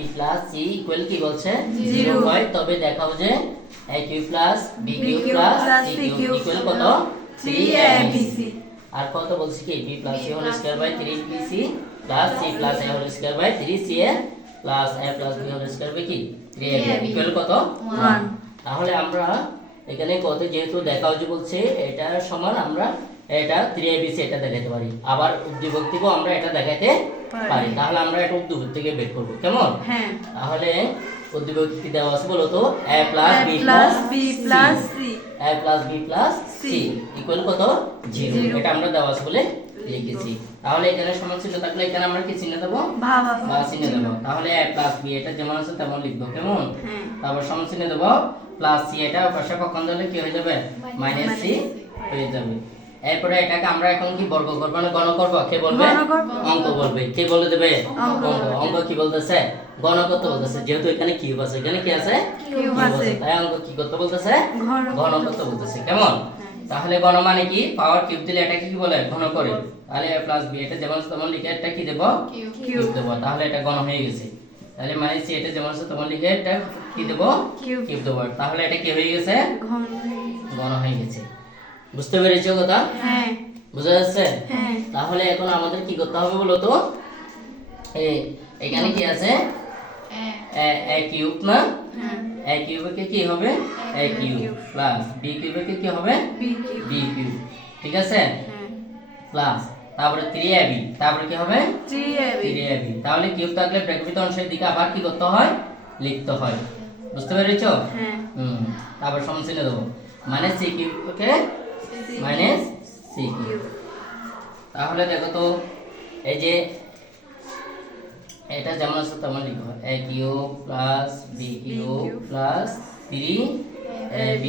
B plus C equal কি বলছে 0 হয়, তবে দেখাও যে a cube plus B cube plus C cube equal কত 3abc। আর কত বলছি কি b plus a whole square by 3bc plus c plus a whole square by 3ca plus a plus b whole square by কি 3ab equal কত 1। তাহলে আমরা এখানে কত যেহেতু দেখাও যে বলছে এটা সমান আমরা এটা 3abc এটা দেখাতে পারি, আবার উদ্দীপকটিও আমরা এটা দেখাতে পারি। তাহলে আমরা এটা উদ্দীপক থেকে বের করব কেমন। হ্যাঁ তাহলে উদ্দীপক কি দেওয়া আছে বলো তো a plus b plus c a plus b plus c equal কত 0। এটা আমরা দেওয়া আছে বলে লিখেছি। তাহলে এখানে সমান চিহ্ন থাকলে এখানে আমরা কি চিহ্ন দেব বা চিহ্ন দেব। তাহলে a প্লাস b এটা যেমন আছে তেমন লিখব কেমন। তারপর সমান চিহ্ন দেব প্লাস c এটা পাশে পক্ষান্তর হলে কি হয়ে যাবে মাইনাস c হয়ে যাবে। এরপরে এটাকে আমরা এখন কি বর্গ করব না গণ করব, কে বলবে অঙ্ক বলবে, কে বলে দেবে অঙ্ক। অঙ্ক কি বলতেছে গণ করতে বলতেছে, যেহেতু এখানে কিউব আছে, এখানে কি আছে কিউব আছে, তাই অঙ্ক কি করতে বলতেছে ঘন করতে বলতেছে কেমন। তাহলে ঘন মানে কি পাওয়ার কিউব দিলে এটাকে কি বলে ঘন করে। তাহলে a প্লাস b এটা যেমন আছে তেমন লিখে এটা কি দেব কিউব দেব, তাহলে এটা ঘন হয়ে গেছে। তাহলে মানে c এটা যেমন আছে তেমন লিখে এটা কি দেব কিউব দেব, তাহলে এটা কি হয়ে গেছে ঘন হয়ে গেছে। বুঝতে পেরেছো কথা? হ্যাঁ বুঝা যাচ্ছে? হ্যাঁ। তাহলে এখন আমাদের কি করতে হবে বলো তো, এখানে কি আছে a কিউব না, a কিউবে কি হবে a কিউব প্লাস b কিউবে কি হবে b কিউব, ঠিক আছে প্লাস তারপরে 3ab তারপরে কি হবে 3ab। তাহলে কিউব থাকলে ব্র্যাকেট অংশের দিকে আবার কি করতে হয় লিখতে হয়। বুঝতে পেরেছো? হ্যাঁ। তারপর সমান চিহ্ন দেব মানে c কিউব ওকে মাইনাস c কিউব। তাহলে দেখো তো এই যে এটা যেমন আছে তেমন লিখো a cube plus b cube plus 3ab।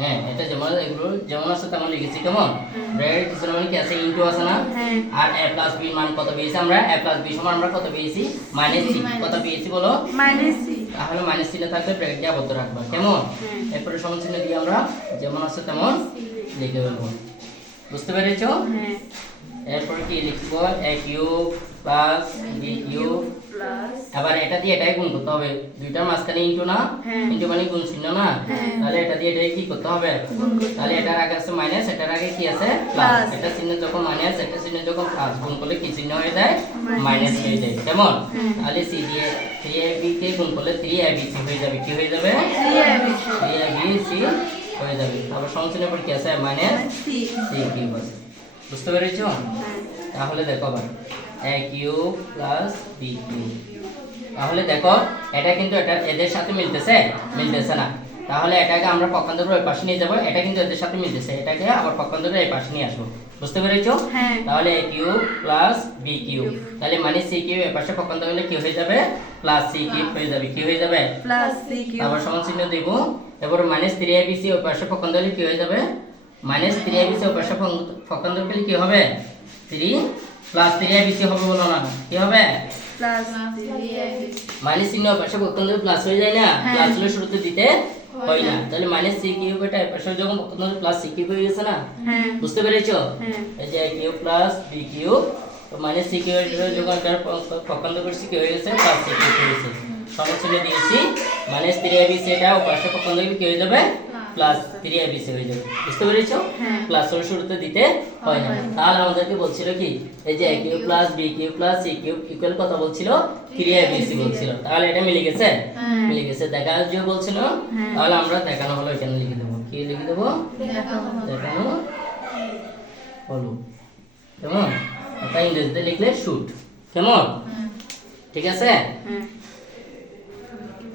হ্যাঁ এটা যেমন এগুলো যেমন আছে তেমন লিখেছি কেমন। ব্র্যাকেট পিছনে মানে কি আছে ইনটু আছে না, আর a প্লাস b মান কত পেয়েছি আমরা a প্লাস b সমান আমরা কত পেয়েছি মাইনাস c। কত পেয়েছি বলো মাইনাস c। তাহলে মাইনাস চিহ্ন থাকলে ব্র্যাকেটে আবদ্ধ রাখবা কেমন। এরপরে সমান চিহ্ন দিয়ে আমরা যেমন আছে তেমন লিখে ফেলবো। বুঝতে পেরেছো? হ্যাঁ। এরপর কি লিখব a cube plus b cube plus আবার এটা দিয়ে এটাই গুণ করতে হবে, দুইটার মাঝখানে ইনটু না, ইনটু মানে গুণ চিহ্ন না, তাহলে এটা দিয়ে এটাই কি করতে হবে তাহলে এটার আগে আছে মাইনাস এটার আগে কি আছে প্লাস, এটা চিহ্ন যখন মাইনাস এটা চিহ্ন যখন প্লাস গুণ করলে কি চিহ্ন হয়ে যায় মাইনাস হয়ে যায় কেমন। তাহলে c দিয়ে 3ab কে গুণ করলে 3abc হয়ে যাবে, কি হয়ে যাবে 3abc হয়ে যাবে। তারপর সমচিহ্নের পর কি আছে মাইনাস c কিউব আছে। বুঝতে পেরেছো? তাহলে দেখো আবার a cube plus b cube. তাহলে দেখো এটা কিন্তু এটা এদের সাথে মিলতেছে না, তাহলে এটাকে আমরা পক্ষান্তর ওই পাশে নিয়ে যাব, এটা কিন্তু এদের সাথে মিলতেছে, এটাকে আবার পক্ষান্তর এই পাশে নিয়ে আসবো। বুঝতে পেরেছো? তাহলে a cube plus b cube, তাহলে মানে c কিউব এই পাশে পক্ষান্তর হলে কি হয়ে যাবে প্লাস c কিউব হয়ে যাবে, কি হয়ে যাবে প্লাস c কিউব। আবার সমান চিহ্ন দেব, এরপর মাইনাস 3abc ওই পাশে পক্ষান্তর হলে কি হয়ে যাবে মাইনাস 3abc ওই পাশে পক্ষান্তর করলে কি হবে 3 প্লাস 3abc হবে বলো না, কি হবে প্লাস 3abc। মাইনাস চিহ্ন পাশে পক্ষান্তর প্লাস হয়ে যায় না, প্লাস হলে শুরুতে দিতে হয় না, তাহলে মাইনাস c কিউব এটা পাশে যখন পক্ষান্তর প্লাস c কিউব হয়ে গেছে না। বুঝতে পেরেছো? এই যে a cube plus b cube তো মাইনাস c কিউব যখন এটার পক্ষান্তর করছি কি হয়ে গেছে প্লাস c কিউব হয়ে গেছে। সমস্যা দিয়েছি মাইনাস 3abc এটা পাশে পক্ষান্তর কি হয়ে যাবে প্লাস 3abc হয়ে যাবে। বুঝতে পেরেছো? প্লাস হলে শুরুতে দিতে হয় না। তাহলে আমাদেরকে বলছিল কি এই যে a cube plus b cube plus c cube equal কত বলছিল 3abc বলছিল, তাহলে এটা মিলে গেছে মিলে গেছে দেখা যে বলছিল। তাহলে আমরা দেখানো হলো এখানে লিখে দেব, কি লিখে দেব দেখানো হলো কেমন। এটা ইংরেজিতে লিখলে শুট কেমন, ঠিক আছে।